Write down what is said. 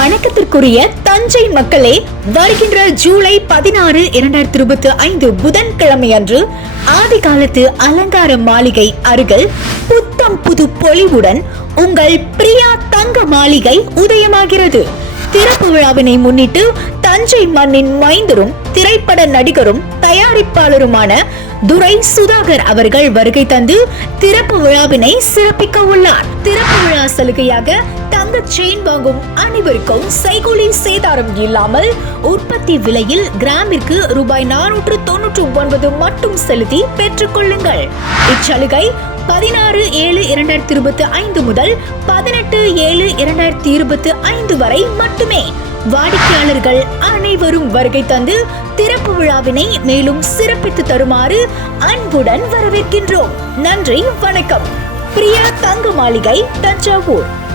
வணக்கத்திற்குரிய தஞ்சை மக்களே வருகின்ற ஜூலை பதினாறு இரண்டாயிரத்தி இருபத்தி ஐந்து புதன்கிழமை அன்று ஆதி காலத்து அலங்கார மாளிகை அருகில் புத்தம் புது பொலிவுடன் உங்கள் பிரியா தங்க மாளிகை உதயமாகிறது. திறப்பு விழாவினை முன்னிட்டு தஞ்சை மண்ணின் மைந்தரும் திரைப்பட நடிகரும் தயாரிப்பாளருமான துரை சுதாகர் அவர்கள் வருகை தந்து திறப்பு விழாவினை சிறப்பிக்க உள்ளார். திறப்பு விழா சலுகையாக தங்க செயின் வாங்கும் அனைவருக்கும் சைகூலி சேதாரம் இல்லாமல் உற்பத்தி விலையில் கிராமிற்கு ரூபாய் நானூற்று தொன்னூற்று ஒன்பது மட்டும் செலுத்தி பெற்றுக் கொள்ளுங்கள். இச்சலுகை பதினாறு ஏழு இரண்டாயிரத்தி இருபத்தி ஐந்து முதல் பதினெட்டு ஏழு இரண்டாயிரத்தி இருபத்தி ஐந்து வரை மட்டுமே. வாடிக்கையாளர்கள் அனைவரும் வருகை தந்து திறப்பு விழாவினை மேலும் சிறப்பித்து தருமாறு அன்புடன் வரவேற்கின்றோம். நன்றி வணக்கம். பிரியா தங்க மாளிகை தஞ்சாவூர்.